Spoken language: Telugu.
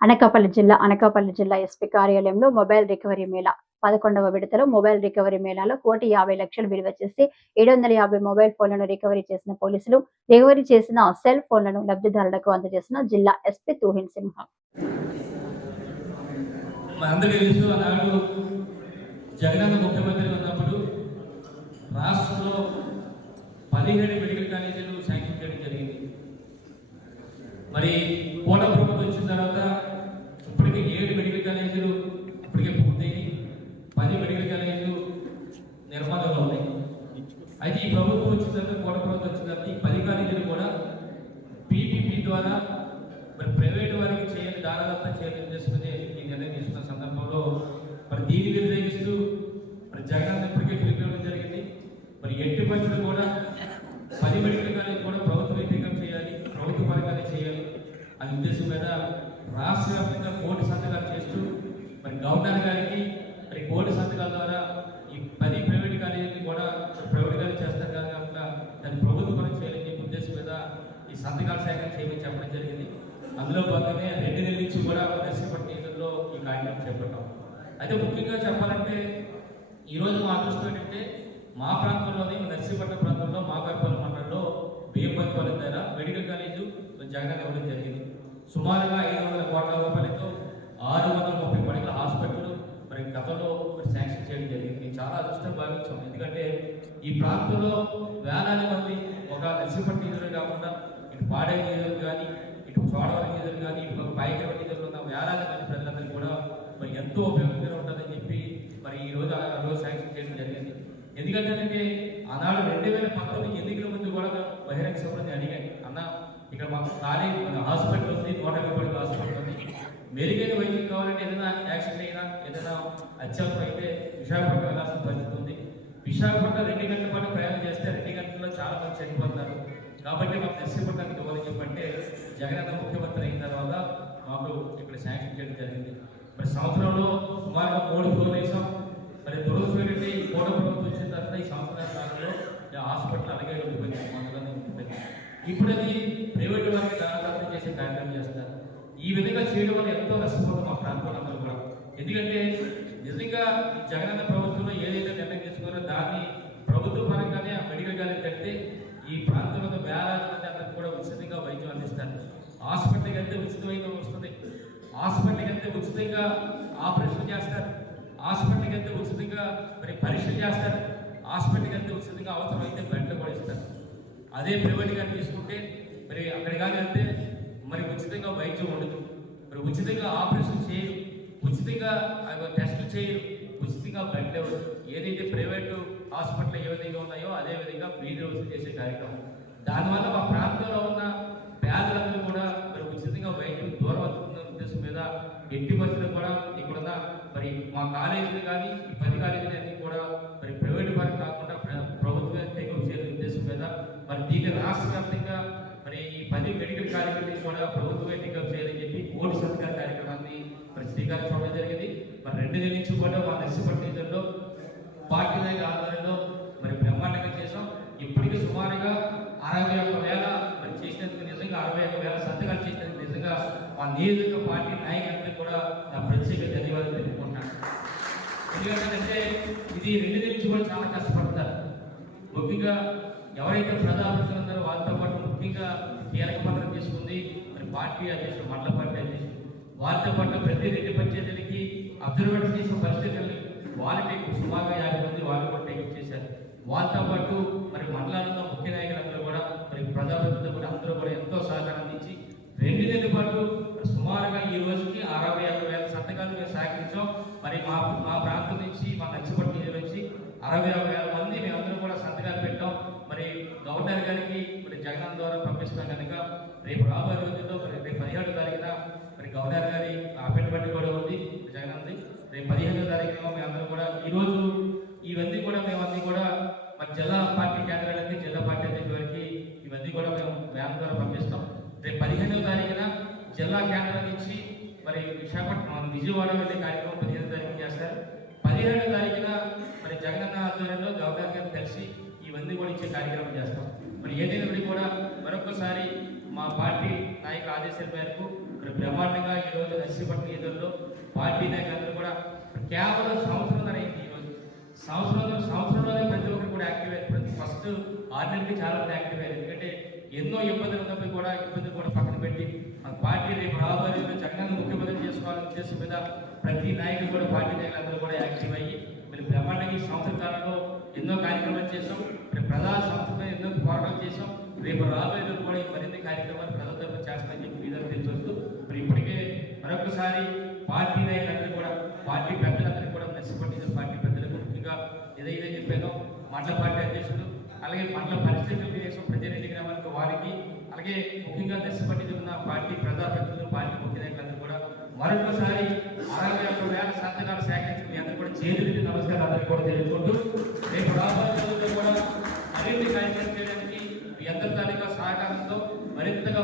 అనకాపల్లి జిల్లా అనకాపల్లి జిల్లా ఎస్పీ కార్యాలయంలో మొబైల్ రికవరీ మేళా పదకొండవ విడతలో మొబైల్ రికవరీ మేళాలో కోటి యాభై లక్షలు విలువ చేసి ఏడు వందల యాభై మొబైల్ ఫోన్లను రికవరీ చేసిన పోలీసులు రికవరీ చేసిన సెల్ ఫోన్లను లబ్ధిదారులకు అందజేసిన జిల్లా ఎస్పీ తూహిన్ సింహ. జగనన్న ముఖ్యమంత్రి ఉన్నప్పుడు రాష్ట్రంలో పదిహేడు మెడికల్ కాలేజీలు శాంక్షన్ చేయడం జరిగింది మరి కోట ప్రభుత్వం వచ్చిన తర్వాత ఇప్పటికే ఏడు మెడికల్ కాలేజీలు ఇప్పటికే పూర్తయి పది మెడికల్ కాలేజీలు నిర్మాణంలో ఉన్నాయి. అయితే ఈ ప్రభుత్వం వచ్చిన తర్వాత కోట ప్రభుత్వం వచ్చిన తర్వాత ఈ పది కాలేజీలు కూడా పీపీపీ ద్వారా మరి ప్రైవేట్ వారికి చేయాలి దారాలంతా చేయడం చేసుకునే ఈ నిర్ణయం తీసుకున్న సందర్భంలో మరి దీన్ని వ్యతిరేకిస్తూ మరి జగన్ ఇప్పటికే పిలిపించడం జరిగింది. మరి ఎట్టి పరిస్థితులు కూడా పది మెడికల్ కాలేజ్ కూడా ప్రభుత్వ వ్యతిరేకం చేయాలి ప్రభుత్వ పరంగానే చేయాలి. అనే ఉద్దేశం మీద రాష్ట్ర వ్యాప్తంగా కోటి సంతకాలు చేస్తూ మరి గవర్నర్ గారికి మరి కోటి సంతకాల ద్వారా ఈ పది ప్రైవేట్ కాలేజీలు కూడా ప్రైవేట్ కాలేజ్ చేస్తారు కాకుండా దాన్ని ప్రభుత్వ పరం చేయాలని చెప్పి ఉద్దేశం మీద ఈ సంతకాల సేకరణ చేయమని చెప్పడం జరిగింది. అందులో భాగమే రెండు నెలల నుంచి కూడా నర్సీపట్నం నియోజకవర్గంలో ఈ కార్యక్రమం చేపట్టాం. అయితే ముఖ్యంగా చెప్పాలంటే ఈరోజు మా అదృష్టం ఏంటంటే మా ప్రాంతంలోనే నర్సీపట్నం ప్రాంతంలో మా గర్భాల మండలంలో బియ్యపల్లి దగ్గర మెడికల్ కాలేజు జగన్ ఇవ్వడం జరిగింది. సుమారుగా ఐదు వందల కోట్ల రూపాయలతో ఆరు వందల ముప్పై పడకల హాస్పిటల్ మరి గతంలో మరి శాంక్షన్ చేయడం జరిగింది. చాలా అదృష్టం భావించాం. ఎందుకంటే ఈ ప్రాంతంలో వేలాది మంది ఒక నర్సీపట్నం కాకుండా వాడే పాడే కానీ ఇటు చోడవరం నిధులు కానీ ఇటు ఒక బయట నిధులు ఉన్న వేలాది మంది ప్రజలందరికీ కూడా మరి ఎంతో ఉపయోగకరంగా ఉంటుందని చెప్పి మరి ఈ రోజు ఆ రోజు శాంక్షన్ చేయడం జరిగింది. ఎందుకంటే ఆనాడు రెండు వేల పంతొమ్మిది ఎన్నికల ముందు కూడా బహిరంగ సభని అడిగాయి అన్న ఇక్కడ మాకు కాలేజ్ హాస్పిటల్ ఉంది నూట యాభై హాస్పిటల్ ఉంది. మెరుగైన వైద్యం కావాలంటే ఏదైనా యాక్సిడెంట్ అయినా ఏదైనా అత్యవసరం అయితే విశాఖపట్నం వెళ్ళాల్సిన పరిస్థితి ఉంది. విశాఖపట్నం రెండు గంటల పాటు ప్రయాణం చేస్తే రెండు గంటల్లో చాలా మంది చనిపోతున్నారు. కాబట్టి మాకు నర్సీపట్నానికి ఇవ్వాలని జగనన్న ముఖ్యమంత్రి అయిన తర్వాత మాకు ఇక్కడ శాంక్షన్ చేయడం జరిగింది. మరి సంవత్సరంలో సుమారుగా మూడు ఫ్లోర్లు వేసాం మరి దురదృష్టం ఏంటంటే ఈ కోట ప్రభుత్వం వచ్చిన తర్వాత ఈ సంవత్సరాల కాలంలో హాస్పిటల్ అలాగే ఉండిపోయింది. ఉండిపోయింది. ఇప్పుడు అది ప్రైవేట్ వారికి దారాదత్తం చేసే కార్యక్రమం చేస్తారు. ఈ విధంగా చేయడం వల్ల ఎంతో నష్టపోతాం మా ప్రాంతంలో కూడా. ఎందుకంటే నిజంగా ఈ జగనన్న ప్రభుత్వంలో ఏదైతే నిర్ణయం తీసుకున్నారో దాన్ని ప్రభుత్వ పరంగానే ఆ మెడికల్ కాలేజ్ కడితే ఈ ప్రాంతంలో వేలాది మంది అందరికి కూడా ఉచితంగా వైద్యం అందిస్తారు హాస్పిటల్కి వెళ్తే ఉచితమైన వస్తుంది హాస్పిటల్కి వెళ్తే ఉచితంగా ఆపరేషన్ చేస్తారు. హాస్పిటల్కి వెళ్తే ఉచితంగా మరి పరీక్ష చేస్తారు. హాస్పిటల్కి వెళ్తే ఉచితంగా అవసరమైతే బెడ్లు కూడా ఇస్తారు. అదే ప్రైవేట్ తీసుకుంటే మరి అక్కడ కానీ వెళ్తే మరి ఉచితంగా వైద్యం ఉండదు. మరి ఉచితంగా ఆపరేషన్ చేయరు. ఉచితంగా టెస్టులు చేయరు. ఉచితంగా బ్లడ్ ఇవ్వరు. ఏదైతే ప్రైవేట్ హాస్పిటల్ ఏ విధంగా ఉన్నాయో అదే విధంగా ఫీజు చేసే కార్యక్రమం. దానివల్ల మా ప్రాంతంలో ఉన్న పేదలందరూ కూడా మరి ఉచితంగా వైద్యం దూరం అవుతున్న మీద ఎట్టి పరిస్థితులు కూడా ఇక్కడున్న మరి మా కాలేజీలు కానీ ఈ పది కాలేజీలు అన్ని కూడా మరి ప్రైవేట్ వారికి కాకుండా ప్రభుత్వం టేకప్ చేయాలనే ఉద్దేశం మీద మరి దీన్ని రాష్ట్ర వ్యాప్తంగా మరి ఈ పది మెడికల్ కార్యక్రమం కూడా ప్రభుత్వమే టేకప్ చేయాలని చెప్పి కోటి సత్కార కార్యక్రమాన్ని మరి శ్రీకారం చూడడం జరిగింది. మరి రెండు నెలల నుంచి కూడా మా నర్సీపట్నం నిధుల్లో పార్టీ నాయక ఆధ్వర్యంలో మరి బ్రహ్మాండంగా చేసాం ఇప్పటికీ సుమారుగా అరవై ఒక్క వేల మరి చేసినందుకు నిజంగా అరవై ఒక్క వేల సంతకాలు చేసినందుకు నిజంగా మా నియోజక ఎందుకంటే ఇది రెండు నుంచి కూడా చాలా కష్టపడతారు. ముఖ్యంగా ఎవరైతే ప్రజాప్రతినిధులు ఉన్నారో వాళ్ళతో పాటు ముఖ్యంగా కీలక పట్టణం తీసుకుంది మరి పార్టీ అధ్యక్షుడు మండల పార్టీ అధ్యక్షుడు వారితో పాటు ప్రతి రెండు పంచాయతీలకి అబ్జర్వేషన్ చేసిన పరిస్థితుల్ని వాళ్ళకి సుమారుగా యాభై మంది వాళ్ళు కూడా టేకప్ చేశారు వాళ్ళతో పాటు మరి మండలాల్లో ముఖ్య నాయకులందరూ కూడా మరి ప్రజాప్రతినిధులు కూడా అందరూ కూడా ఎంతో సహకారం ఇచ్చి రెండు నెలల పాటు సుమారుగా ఈ రోజుకి అరవై ఐదు విద్యార్థులు మేము సహకరించాం. మరి మా మా ప్రాంతం నుంచి మా నచ్చిపట్టు నిధుల నుంచి అరవై ఆరు వేల మంది మేమందరూ కూడా సంతకాలు పెట్టాం. మరి గవర్నర్ గారికి మరి జగన్ ద్వారా పంపిస్తాం కనుక రేపు రాబోయే రోజుల్లో మరి రేపు పదిహేడు తారీఖున మరి గవర్నర్ గారి అపాయింట్మెంట్ కూడా ఉంది. జగన్ది రేపు పదిహేడు తారీఖున మేమందరం కూడా ఈ రోజు ఇవన్నీ కూడా మేమన్నీ కూడా మరి జిల్లా పార్టీ కేంద్రాలన్నీ జిల్లా పార్టీ అధ్యక్షుల వారికి ఇవన్నీ కూడా మేము వ్యాన్ ద్వారా పంపిస్తాం రేపు పదిహేనో తారీఖున జిల్లా కేంద్రం నుంచి మరి విశాఖపట్నం విజయవాడ వెళ్ళే కార్యక్రమం పదిహేను తారీఖు చేస్తారు. పదిహేడో తారీఖున మరి జగనన్న ఆధ్వర్యంలో గవర్నర్ గారు కలిసి ఇవన్నీ కూడా ఇచ్చే కార్యక్రమం చేస్తాం. మరి ఏదైనప్పటికీ కూడా మరొకసారి మా పార్టీ నాయకుల ఆదేశాల మేరకు మరి బ్రహ్మాండంగా ఈ రోజు నర్సీపట్నం ఈదుల్లో పార్టీ నాయకులందరూ కూడా కేవలం సంవత్సరం అయింది ఈరోజు సంవత్సరంలో సంవత్సరంలోనే ప్రతి ఒక్కరు కూడా యాక్టివ్ అయ్యారు. ప్రతి ఫస్ట్ ఆరు నెలలకి చాలా మంది యాక్టివ్ అయ్యారు. ఎందుకంటే ఎన్నో ఇబ్బందులు ఉన్నప్పుడు కూడా ఇబ్బందులు కూడా పక్కన పెట్టి మన పార్టీ రేపు రాబోయే రోజుల్లో జగన్ ముఖ్యమంత్రి చేసుకోవాలనే ఉద్దేశం మీద ప్రతి నాయకులు కూడా పార్టీ నాయకులందరూ కూడా యాక్టివ్ అయ్యి మరి బ్రహ్మాండంగా ఈ సంవత్సర కాలంలో ఎన్నో కార్యక్రమాలు చేసాం మరి ప్రజా సంస్థ ఎన్నో పోరాటాలు చేసాం రేపు రాబోయే కూడా ఈ మరిన్ని కార్యక్రమాలు ప్రజల తరఫున చేస్తామని చెప్పి మీద తెలియజేస్తూ మరి ఇప్పటికే మరొకసారి పార్టీ నాయకులందరూ కూడా పార్టీ పెద్దలందరూ కూడా నష్టపట్టిన పార్టీ పెద్దలకు ముఖ్యంగా ఏదైతే చెప్పానో మండల పార్టీ అధ్యక్షుడు అలాగే మండల పరిస్థితులు చేసిన ప్రతి రెండు గ్రామాలకు వారికి అలాగే ముఖ్యంగా నష్టపట్టి ఉన్న పార్టీ ప్రజాప్రతినిధులు పార్టీ ముఖ్య నాయకులందరూ మరొకసారి అరవై ఒక్క వేల సంతకాలు సేకరించి మీ అందరూ కూడా చేతులకి నమస్కారం అందరికీ కూడా తెలుసుకుంటూ రేపు రాబోయే రోజుల్లో కూడా మరిన్ని కార్యక్రమం చేయడానికి మీ అందరి తాలూకా సహకారంతో మరింతగా